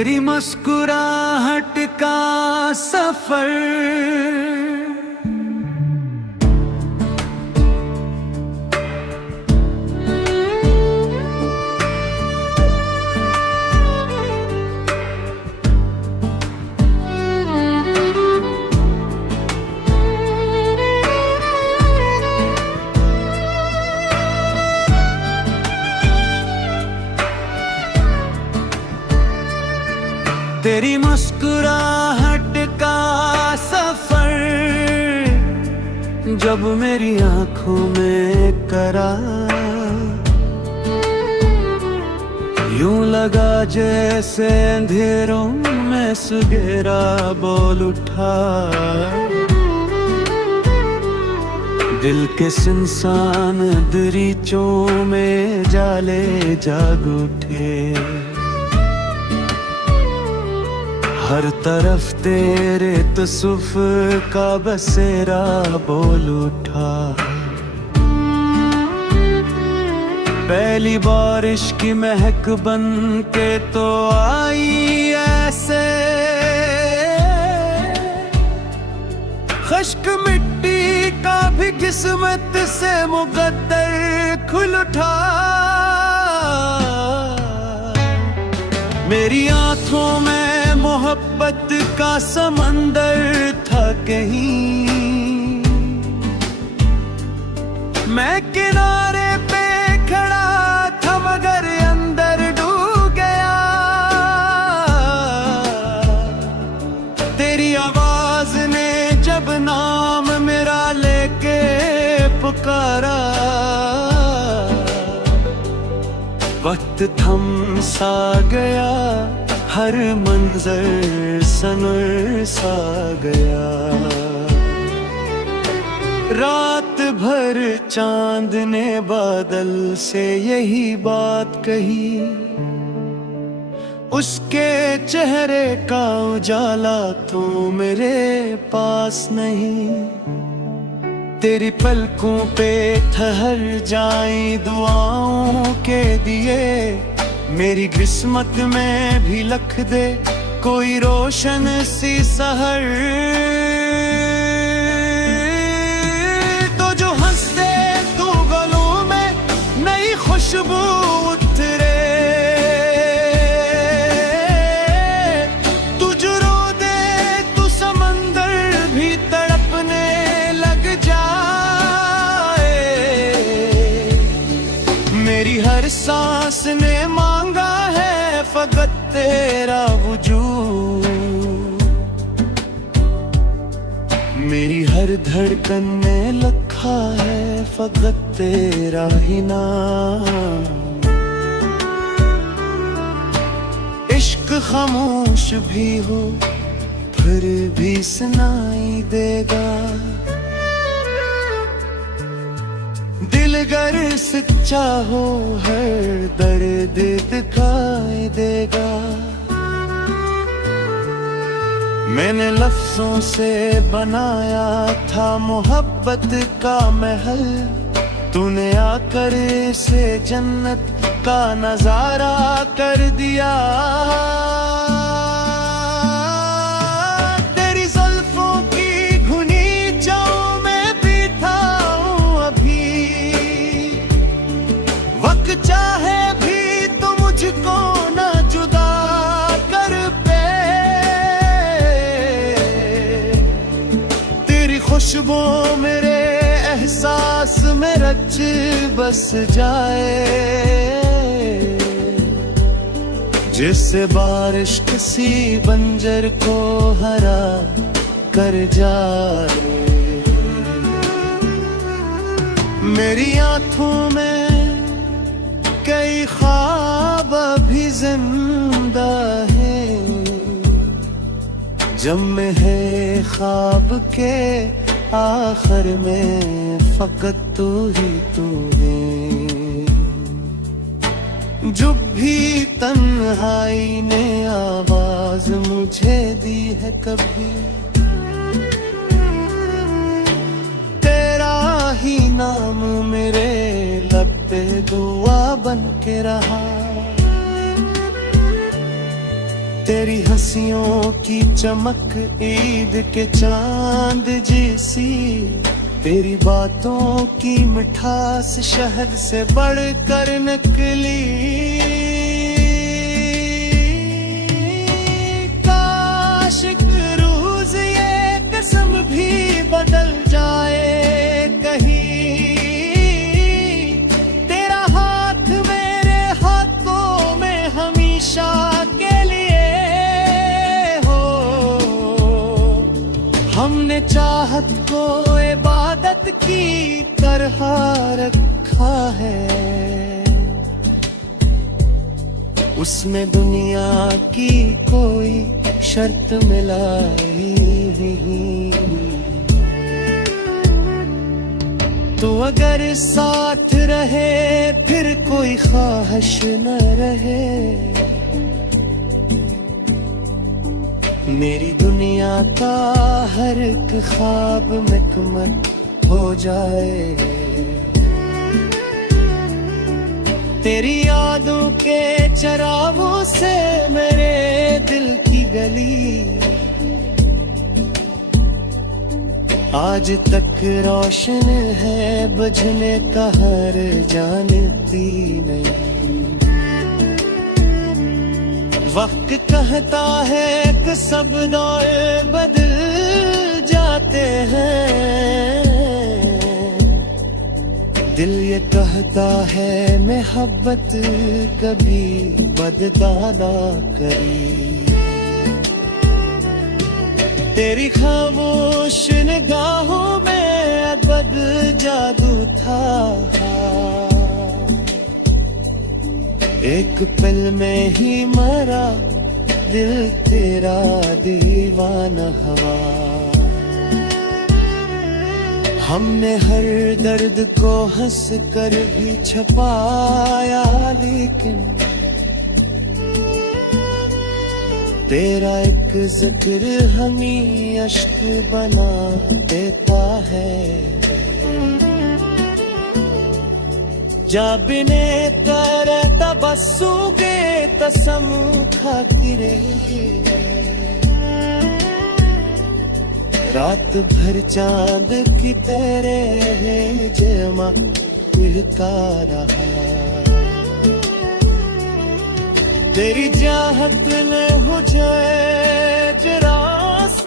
तेरी मुस्कुराहट का सफर तेरी मुस्कुराहट का सफर जब मेरी आंखों में करा, यूं लगा जैसे अंधेरों में सवेरा बोल उठा। दिल के सुनसान दरीचों में जाले जाग उठे, हर तरफ तेरे तसुफ का बसेरा बोल उठा। पहली बारिश की महक बन के तो आई ऐसे, खुश्क मिट्टी का भी किस्मत से मुकद्दर खुल उठा। मेरी आंखों में मोहब्बत का समंदर था कहीं, मैं किनारे पे खड़ा था मगर अंदर डूब गया। तेरी आवाज ने जब नाम मेरा लेके पुकारा, वक्त थम सा गया, हर मंजर सनर सा गया। रात भर चांद ने बादल से यही बात कही, उसके चेहरे का उजाला तो मेरे पास नहीं। तेरी पलकों पे ठहर जाए दुआओं के दिए, मेरी किस्मत में भी लिख दे कोई रोशन सी सहर। तो जो हंस दे तू गलों में नई खुशबू उतरे, तू जो रो दे तू समंदर भी तड़पने लग जाए। मेरी हर सांस ने मांगा है फकत तेरा वजूद, मेरी हर धड़कन में लिखा है फकत तेरा ही नाम। इश्क खामोश भी हो फिर भी सुनाई देगा, दिल गर सच्चा हो हर दर्द दिखाई देगा। मैंने लफ्जों से बनाया था मोहब्बत का महल, तूने आकर इसे जन्नत का नजारा कर दिया। तेरी जुल्फों की घुनी चाव में बीता हूँ अभी, वक्त चाहे भी तो मुझको ना जुदा कर पे। तेरी खुशबू मेरे एहसास में रच बस जाए, जिससे बारिश किसी बंजर को हरा कर जाए। मेरी आंखों में कई ख्वाब भी जिंदा है, जम है ख्वाब के आखिर में फकत तू ही तू है। जो भी तन्हाई ने आवाज मुझे दी है कभी, तेरा ही नाम मेरे लब पे दुआ बन के रहा। तेरी हंसियों की चमक ईद के चांद जैसी, तेरी बातों की मिठास शहद से बढ़कर निकली। काश एक रोज ये कसम भी बदल जाए कहीं, तेरा हाथ मेरे हाथों में हमेशा के लिए हो। हमने चाहत को इबादत की तरह रखा है, उसमें दुनिया की कोई शर्त मिलाई नहीं। तो अगर साथ रहे फिर कोई ख्वाहिश न रहे, मेरी दुनिया का हर एक ख्वाब मुकम्मल हो जाए। तेरी यादों के चरागों से मेरे दिल की गली आज तक रोशन है, बुझने का हर जानती नहीं। वक्त कहता है कि सब दौर बदल जाते हैं, दिल ये कहता है मोहब्बत कभी बददादा करी। तेरी खामोश निगाहों में अबद जादू था, एक पल में ही मरा दिल तेरा दीवाना हवा। हमने हर दर्द को हंस कर भी छुपाया, लेकिन तेरा एक जिक्र हमें अश्क बना देता है। जा बिने कर तबस्सुगे तसम खातिरे, रात भर चांद की तेरे जमा तिलका रहा। तेरी चाहत में हो जाए जरा